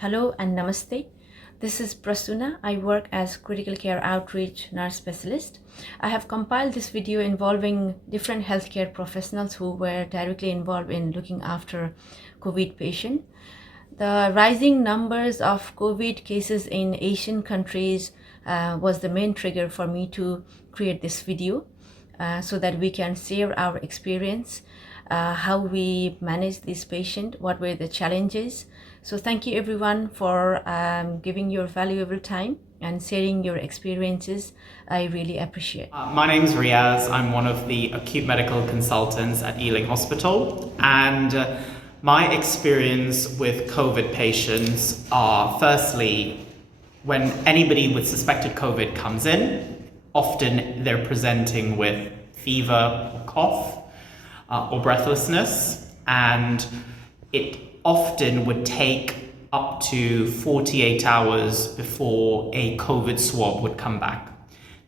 Hello and namaste. This is Prasuna. I work as critical care outreach nurse specialist. I have compiled this video involving different healthcare professionals who were directly involved in looking after COVID patient. The rising numbers of COVID cases in Asian countries was the main trigger for me to create this video so that we can share our experience, how we manage this patient, what were the challenges. So thank you everyone for giving your valuable time and sharing your experiences. I really appreciate. My name is Riaz. I'm one of the acute medical consultants at Ealing Hospital, and my experience with COVID patients are, firstly, when anybody with suspected COVID comes in, often they're presenting with fever or cough or breathlessness, and it often would take up to 48 hours before a COVID swab would come back.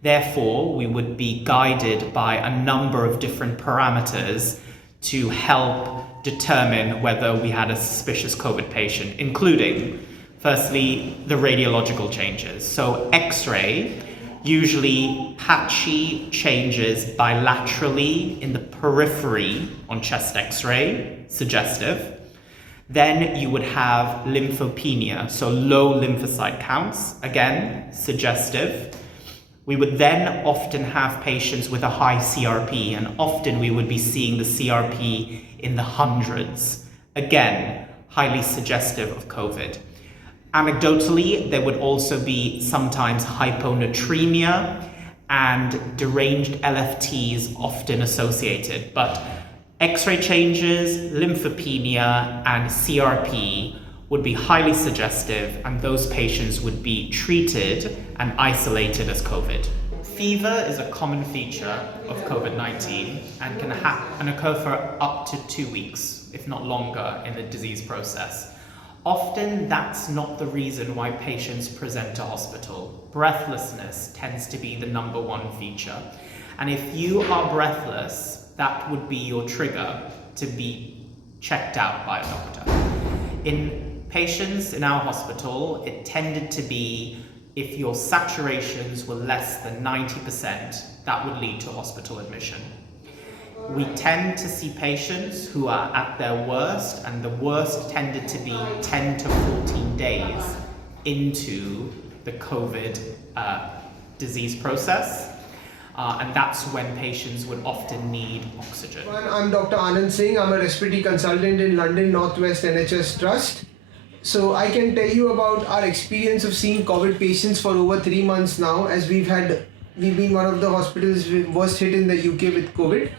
Therefore, we would be guided by a number of different parameters to help determine whether we had a suspicious COVID patient, including, firstly, the radiological changes. So X-ray, usually patchy changes bilaterally in the periphery on chest X-ray, suggestive. Then you would have lymphopenia, so low lymphocyte counts, again, suggestive. We would then often have patients with a high CRP, and often we would be seeing the CRP in the hundreds. Again, highly suggestive of COVID. Anecdotally, there would also be sometimes hyponatremia and deranged LFTs often associated, but X-ray changes, lymphopenia, and CRP would be highly suggestive, and those patients would be treated and isolated as COVID. Fever is a common feature of COVID-19 and can occur for up to 2 weeks, if not longer, in the disease process. Often that's not the reason why patients present to hospital. Breathlessness tends to be the number one feature. And if you are breathless, that would be your trigger to be checked out by a doctor. In patients in our hospital, it tended to be if your saturations were less than 90%, that would lead to hospital admission. We tend to see patients who are at their worst, and the worst tended to be 10 to 14 days into the COVID disease process. And that's when patients would often need oxygen. I'm Dr. Anand Singh. I'm a respiratory consultant in London Northwest NHS Trust. So I can tell you about our experience of seeing COVID patients for over 3 months now, as we've been one of the hospitals worst hit in the UK with COVID.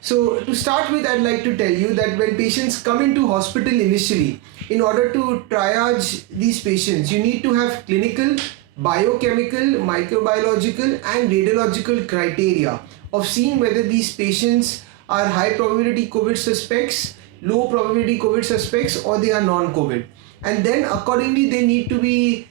So to start with, I'd like to tell you that when patients come into hospital initially, in order to triage these patients, you need to have clinical, biochemical, microbiological and radiological criteria of seeing whether these patients are high probability COVID suspects, low probability COVID suspects, or they are non-COVID. And then accordingly they need to be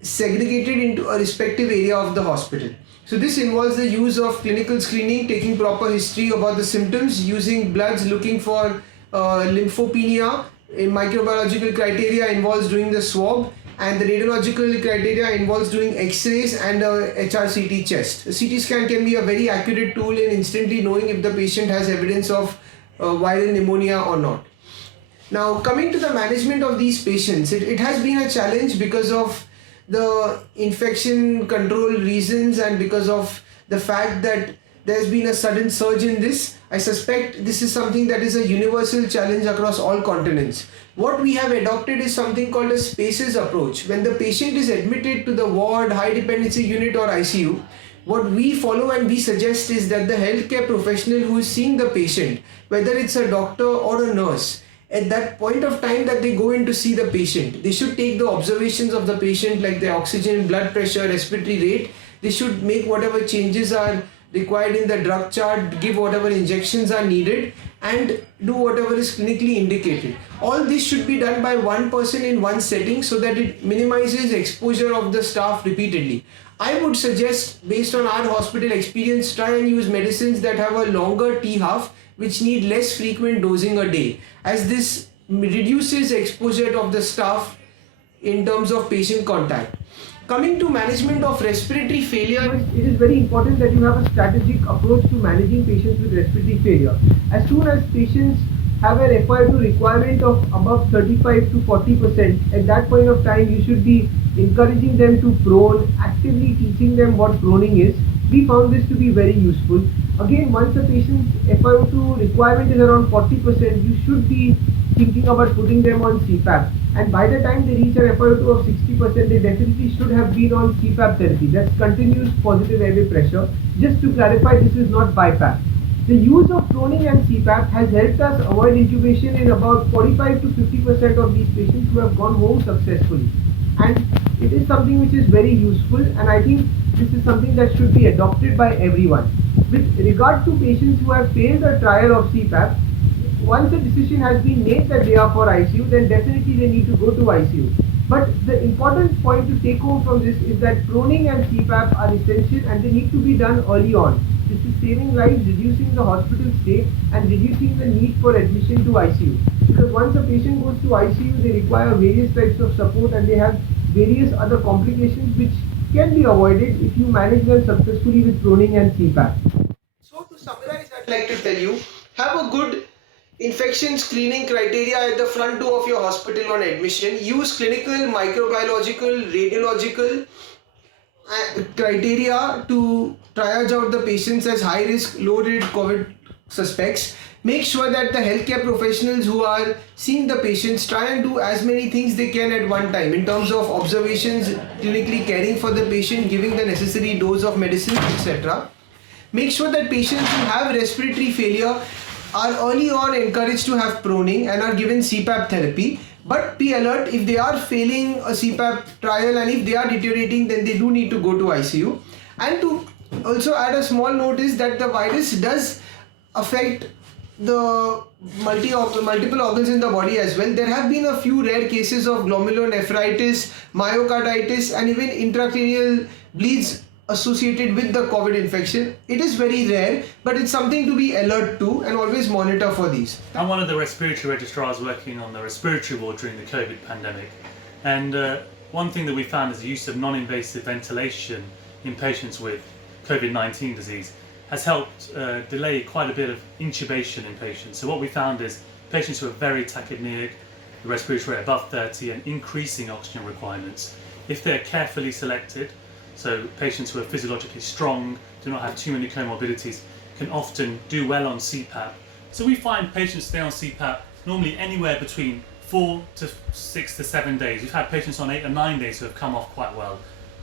segregated into a respective area of the hospital. So this involves the use of clinical screening, taking proper history about the symptoms, using bloods, looking for lymphopenia. A microbiological criteria involves doing the swab, and the radiological criteria involves doing X-rays and a HRCT chest. A CT scan can be a very accurate tool in instantly knowing if the patient has evidence of viral pneumonia or not. Now, coming to the management of these patients, it has been a challenge because of the infection control reasons and because of the fact that there's been a sudden surge in this. I suspect this is something that is a universal challenge across all continents. What we have adopted is something called a spaces approach. When the patient is admitted to the ward, high dependency unit or ICU, what we follow and we suggest is that the healthcare professional who is seeing the patient, whether it's a doctor or a nurse, at that point of time that they go in to see the patient, they should take the observations of the patient, like their oxygen, blood pressure, respiratory rate. They should make whatever changes are required in the drug chart, give whatever injections are needed, and do whatever is clinically indicated. All this should be done by one person in one setting so that it minimizes exposure of the staff repeatedly. I would suggest, based on our hospital experience, try and use medicines that have a longer T-half, which need less frequent dosing a day, as this reduces exposure of the staff in terms of patient contact. Coming to management of respiratory failure, it is very important that you have a strategic approach to managing patients with respiratory failure. As soon as patients have an FiO2 requirement of above 35 to 40%, at that point of time you should be encouraging them to prone, actively teaching them what proning is. We found this to be very useful. Again, once a patient's FiO2 requirement is around 40%, you should be thinking about putting them on CPAP. And by the time they reach an FiO2 of 60%, they definitely should have been on CPAP therapy. That's continuous positive airway pressure. Just to clarify, this is not BiPAP. The use of proning and CPAP has helped us avoid intubation in about 45 to 50% of these patients who have gone home successfully. And it is something which is very useful, and I think this is something that should be adopted by everyone. With regard to patients who have failed the trial of CPAP, once a decision has been made that they are for ICU, then definitely they need to go to ICU. But the important point to take home from this is that proning and CPAP are essential and they need to be done early on. This is saving lives, reducing the hospital stay and reducing the need for admission to ICU. Because once a patient goes to ICU, they require various types of support and they have various other complications which can be avoided if you manage them successfully with proning and CPAP. So to summarize, I'd like to tell you, have a good infection screening criteria at the front door of your hospital on admission. Use clinical, microbiological, radiological criteria to triage out the patients as high risk, low risk COVID suspects. Make sure that the healthcare professionals who are seeing the patients try and do as many things they can at one time in terms of observations, clinically caring for the patient, giving the necessary dose of medicine, etc. Make sure that patients who have respiratory failure are early on encouraged to have proning and are given CPAP therapy. But be alert, if they are failing a CPAP trial and if they are deteriorating, then they do need to go to ICU. And to also add a small note is that the virus does affect the multiple organs in the body as well. There have been a few rare cases of glomerulonephritis, myocarditis and even intracranial bleeds associated with the COVID infection. It is very rare, but it's something to be alert to and always monitor for these. I'm one of the respiratory registrars working on the respiratory ward during the COVID pandemic, and one thing that we found is the use of non-invasive ventilation in patients with COVID-19 disease has helped delay quite a bit of intubation in patients. So what we found is patients who are very tachypneic, the respiratory rate above 30 and increasing oxygen requirements, if they're carefully selected, so patients who are physiologically strong, do not have too many comorbidities, can often do well on CPAP. So we find patients stay on CPAP normally anywhere between 4 to 6 to 7 days. We've had patients on 8 or 9 days who have come off quite well.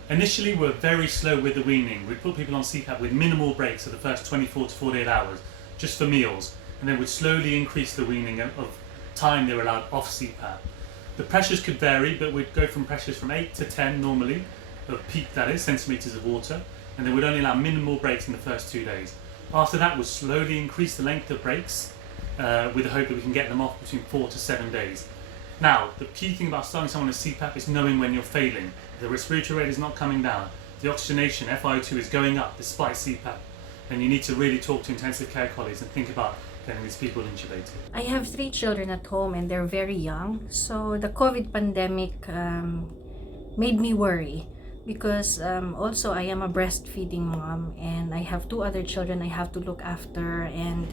Initially we're very slow with the weaning. We'd put people on CPAP with minimal breaks for the first 24 to 48 hours, just for meals, and then we'd slowly increase the weaning of time they were allowed off CPAP. The pressures could vary, but we'd go from pressures from 8 to 10 normally, of peak that is, centimetres of water, and then we'd only allow minimal breaks in the first 2 days. After that, we'd slowly increase the length of breaks with the hope that we can get them off between 4 to 7 days. Now, the key thing about starting someone on CPAP is knowing when you're failing. The respiratory rate is not coming down, the oxygenation, FiO2 is going up despite CPAP, and you need to really talk to intensive care colleagues and think about getting these people intubated. I have 3 children at home and they're very young, so the COVID pandemic made me worry. Because also I am a breastfeeding mom and I have 2 other children I have to look after, and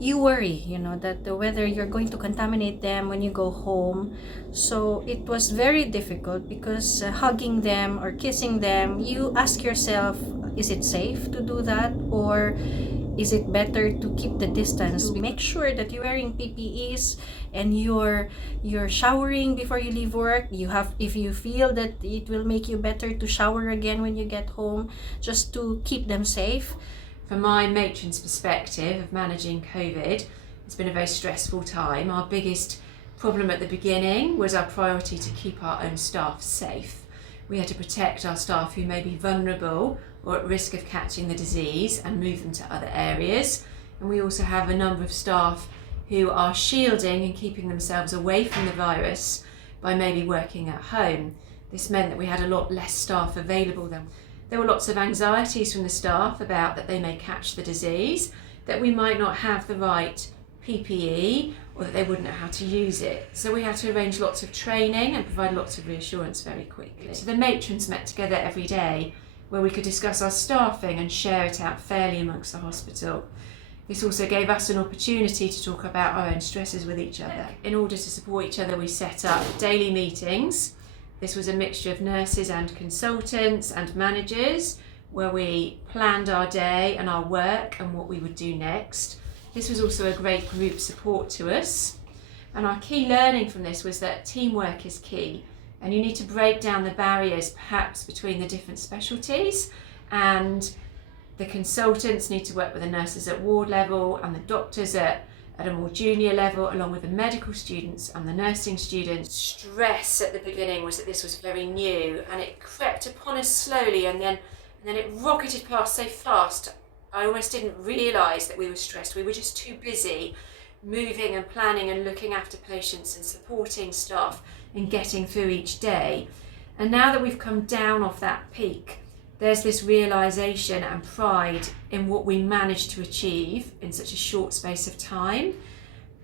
you worry, that whether you're going to contaminate them when you go home. So it was very difficult because hugging them or kissing them, you ask yourself, is it safe to do that, or is it better to keep the distance? Make sure that you're wearing PPEs and you're showering before you leave work. If you feel that it will make you better to shower again when you get home, just to keep them safe. From my matron's perspective of managing COVID, it's been a very stressful time. Our biggest problem at the beginning was our priority to keep our own staff safe. We had to protect our staff who may be vulnerable or at risk of catching the disease and move them to other areas. And we also have a number of staff who are shielding and keeping themselves away from the virus by maybe working at home. This meant that we had a lot less staff available then. There were lots of anxieties from the staff about that they may catch the disease, that we might not have the right PPE or that they wouldn't know how to use it. So we had to arrange lots of training and provide lots of reassurance very quickly. So the matrons met together every day where we could discuss our staffing and share it out fairly amongst the hospital. This also gave us an opportunity to talk about our own stresses with each other. In order to support each other, we set up daily meetings. This was a mixture of nurses and consultants and managers where we planned our day and our work and what we would do next. This was also a great group support to us. And our key learning from this was that teamwork is key, and you need to break down the barriers perhaps between the different specialties, and the consultants need to work with the nurses at ward level and the doctors at a more junior level, along with the medical students and the nursing students. Stress at the beginning was that this was very new, and it crept upon us slowly, and then it rocketed past so fast. I almost didn't realise that we were stressed. We were just too busy moving and planning and looking after patients and supporting staff and getting through each day. And now that we've come down off that peak, there's this realisation and pride in what we managed to achieve in such a short space of time,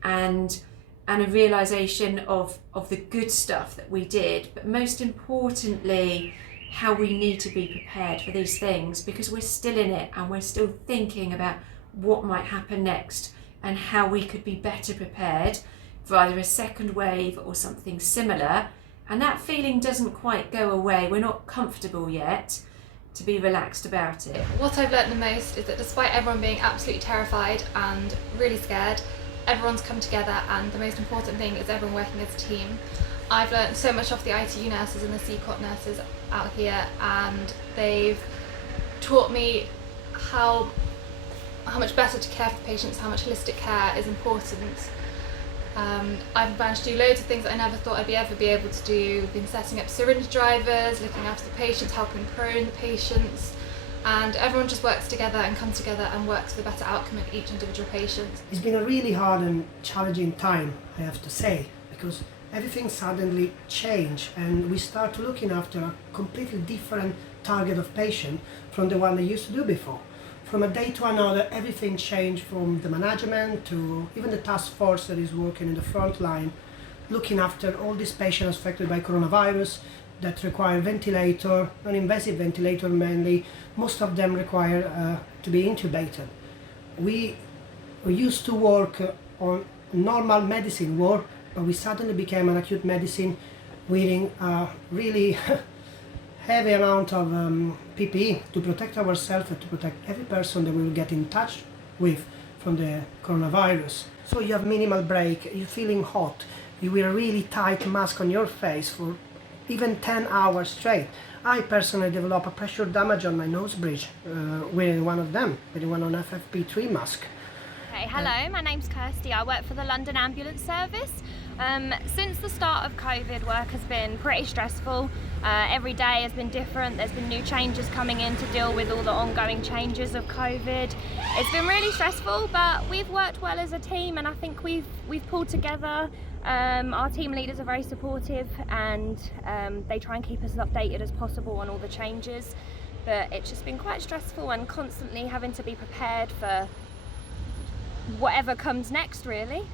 and a realisation of the good stuff that we did, but most importantly, how we need to be prepared for these things, because we're still in it and we're still thinking about what might happen next and how we could be better prepared for either a second wave or something similar. And that feeling doesn't quite go away. We're not comfortable yet to be relaxed about it. What I've learnt the most is that despite everyone being absolutely terrified and really scared, everyone's come together, and the most important thing is everyone working as a team. I've learnt so much off the ITU nurses and the CCOT nurses out here, and they've taught me how much better to care for patients, how much holistic care is important. I've managed to do loads of things that I never thought I'd ever be able to do. We've been setting up syringe drivers, looking after the patients, helping prone the patients, and everyone just works together and comes together and works for the better outcome of each individual patient. It's been a really hard and challenging time, I have to say, because everything suddenly changed and we start looking after a completely different target of patient from the one they used to do before. From a day to another, everything changed, from the management to even the task force that is working in the front line, looking after all these patients affected by coronavirus that require ventilator, non-invasive ventilator mainly. Most of them require to be intubated. We used to work on normal medicine work, but we suddenly became an acute medicine, wearing a really heavy amount of PPE to protect ourselves and to protect every person that we will get in touch with from the coronavirus. So you have minimal break, you're feeling hot, you wear a really tight mask on your face for even 10 hours straight. I personally developed a pressure damage on my nose bridge wearing one of them, wearing one on FFP3 mask. Okay, hello, my name's Kirsty. I work for the London Ambulance Service. Since the start of COVID, work has been pretty stressful. Every day has been different. There's been new changes coming in to deal with all the ongoing changes of COVID. It's been really stressful, but we've worked well as a team, and I think we've pulled together. Our team leaders are very supportive, and they try and keep us as updated as possible on all the changes. But it's just been quite stressful, and constantly having to be prepared for whatever comes next, really.